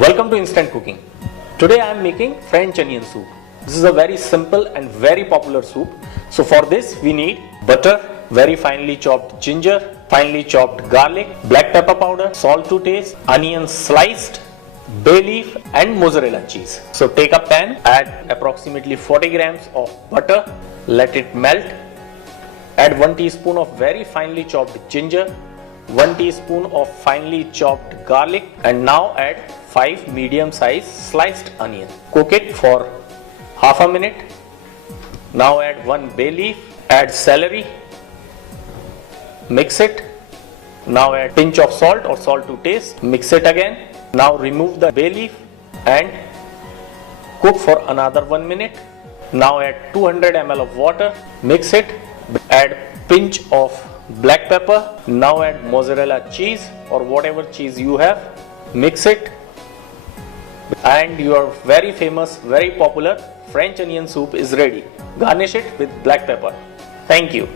Welcome to Instant Cooking. Today I am making French onion soup. This is a very simple and very popular soup. So for this we need butter, very finely chopped ginger, finely chopped garlic, black pepper powder, salt to taste, onions sliced, bay leaf and mozzarella cheese. So take a pan, add approximately 40 grams of butter, let it melt. Add 1 teaspoon of very finely chopped ginger, 1 teaspoon of finely chopped garlic, and now add 5 medium sized sliced onion. Cook it for half a minute. Now add 1 bay leaf, add celery, mix it. Now add pinch of salt or salt to taste, mix it again. Now remove the bay leaf and cook for another 1 minute. Now add 200 ml of water, mix it, add pinch of black pepper. Now add mozzarella cheese or whatever cheese you have, mix it, and your very famous, very popular French onion soup is ready. Garnish it with black pepper. Thank you.